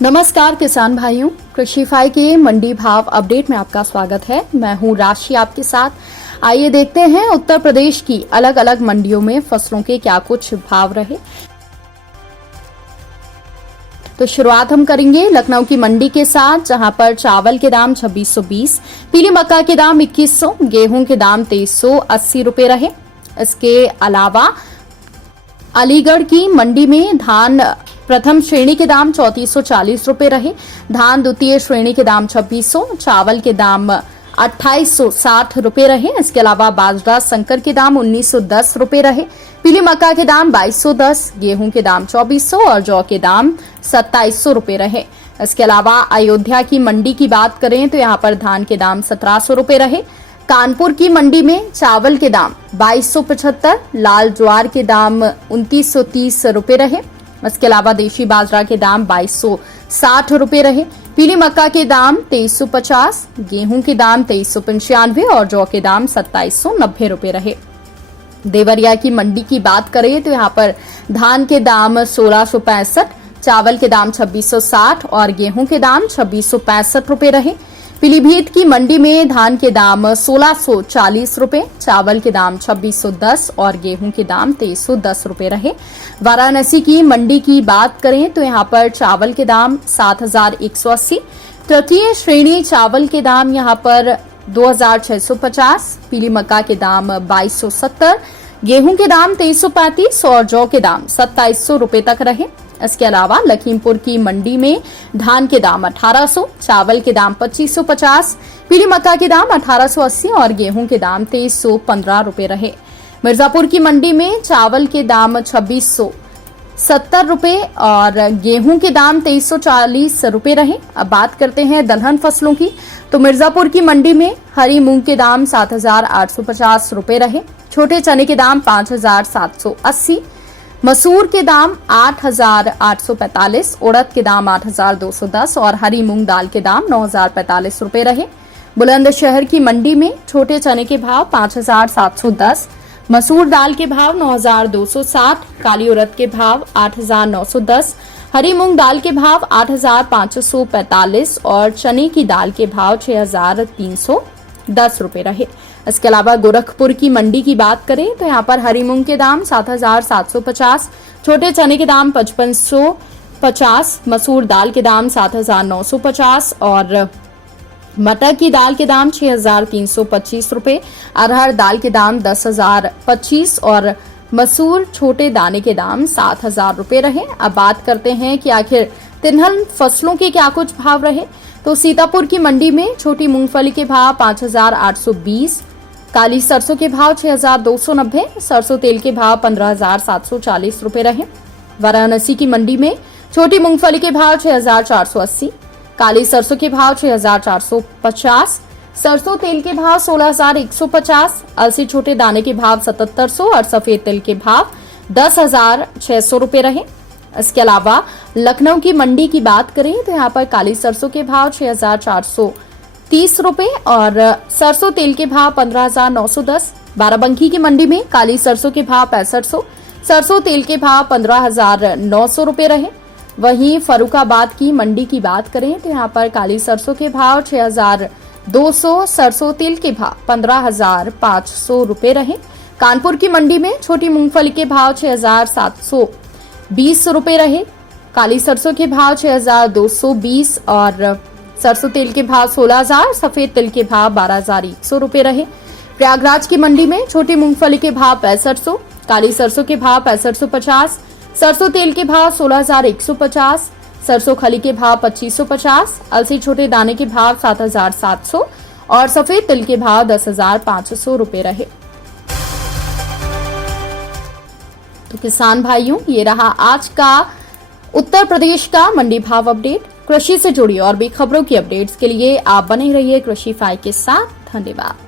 नमस्कार किसान भाइयों, कृषिफाई के मंडी भाव अपडेट में आपका स्वागत है। मैं हूं राशि आपके साथ। आइए देखते हैं उत्तर प्रदेश की अलग अलग मंडियों में फसलों के क्या कुछ भाव रहे। तो शुरुआत हम करेंगे लखनऊ की मंडी के साथ, जहां पर चावल के दाम 2620, पीली मक्का के दाम 2100, गेहूं के दाम 2380 रुपए रहे। इसके अलावा अलीगढ़ की मंडी में धान प्रथम श्रेणी के दाम 3440 रुपए रहे, धान द्वितीय श्रेणी के दाम 2600, चावल के दाम 2860 रुपए रहे। इसके अलावा बाजरा संकर के दाम 1910 रुपए रहे, पीली मक्का के दाम 2210, गेहूं के दाम 2400 और जौ के दाम 2700 रुपए रहे। इसके अलावा अयोध्या की मंडी की बात करें तो यहाँ पर धान के दाम 1700 रुपए रहे। कानपुर की मंडी में चावल के दाम 2275, लाल ज्वार के दाम 2930 रुपए रहे। इसके अलावा देशी बाजरा के दाम 2260 रुपए रहे, पीली मक्का के दाम 2350, गेहूं के दाम 2395 और जौ के दाम 2790 रुपए रहे। देवरिया की मंडी की बात करें तो यहाँ पर धान के दाम 1665, चावल के दाम 2660 और गेहूं के दाम 2665 रुपए रहे। पीलीभीत की मंडी में धान के दाम 1640 रुपए, चावल के दाम 2610 और गेहूं के दाम 2310 रुपए रहे। वाराणसी की मंडी की बात करें तो यहाँ पर चावल के दाम 7180, तृतीय श्रेणी चावल के दाम यहाँ पर 2650, पीली मक्का के दाम 2270, गेहूं के दाम 2335 और जौ के दाम 2700 रुपए तक रहे। इसके अलावा लखीमपुर की मंडी में धान के दाम 1800, चावल के दाम 2550, पीली मक्का के दाम 1880 और गेहूं के दाम 2315 रुपए रहे। मिर्जापुर की मंडी में चावल के दाम 2670 रुपए और गेहूं के दाम 2340 रुपए रहे। अब बात करते हैं दलहन फसलों की, तो मिर्जापुर की मंडी में हरी मूंग के दाम 7850 रुपए रहे, छोटे चने के दाम 5780, मसूर के दाम 8845, उड़द के दाम 8210 और हरी मूंग दाल के दाम 9045 रुपए रहे। बुलंदशहर की मंडी में छोटे चने के भाव 5710, मसूर दाल के भाव 9260, काली उड़द के भाव 8910, हरी मूंग दाल के भाव 8545 और चने की दाल के भाव 6310 रुपए रहे। इसके अलावा गोरखपुर की मंडी की बात करें तो यहाँ पर हरी मूंग के दाम 7750, छोटे चने के दाम 5550, मसूर दाल के दाम 7950 और मटर की दाल के दाम 6325 रुपए, अरहर दाल के दाम 10025 और मसूर छोटे दाने के दाम 7000 रुपए रहे। अब बात करते हैं कि आखिर तिलहन फसलों के क्या कुछ भाव रहे। तो सीतापुर की मंडी में छोटी मूंगफली के भाव 5820, काली सरसों के भाव 6290, सरसों तेल के भाव 15740 रुपए रहे। वाराणसी की मंडी में छोटी मूंगफली के भाव 6480, काली सरसों के भाव 6450, सरसों तेल के भाव 16150, अलसी छोटे दाने के भाव 7700 और सफेद तिल के भाव 10600 रुपए रहे। इसके अलावा लखनऊ की मंडी की बात करें तो यहाँ पर काली सरसों के भाव 6430 रुपए और सरसों तेल के भाव 15910। बाराबंकी की मंडी में काली सरसों के भाव 6500, सरसों तेल के भाव 15900 रुपए रहे। वहीं फरुखाबाद की मंडी की बात करें तो यहाँ पर काली सरसों के भाव 6200, सरसों तेल के भाव 15500 रुपए रहे। कानपुर की मंडी में छोटी मूंगफली के भाव 6720 रुपए रहे, काली सरसों के भाव 6220 और सरसों तेल के भाव 16000, सफेद तिल के भाव 12100 रुपए रहे। प्रयागराज की मंडी में छोटी मूंगफली के भाव 6500, काली सरसों के भाव 6550, सरसों तेल के भाव 16150, सरसों खली के भाव 2550, अलसी छोटे दाने के भाव 7700 और सफेद तिल के भाव 10500 रुपए रहे। तो किसान भाइयों, ये रहा आज का उत्तर प्रदेश का मंडी भाव अपडेट। कृषि से जुड़ी और भी खबरों की अपडेट्स के लिए आप बने रहिए कृषिफाई के साथ। धन्यवाद।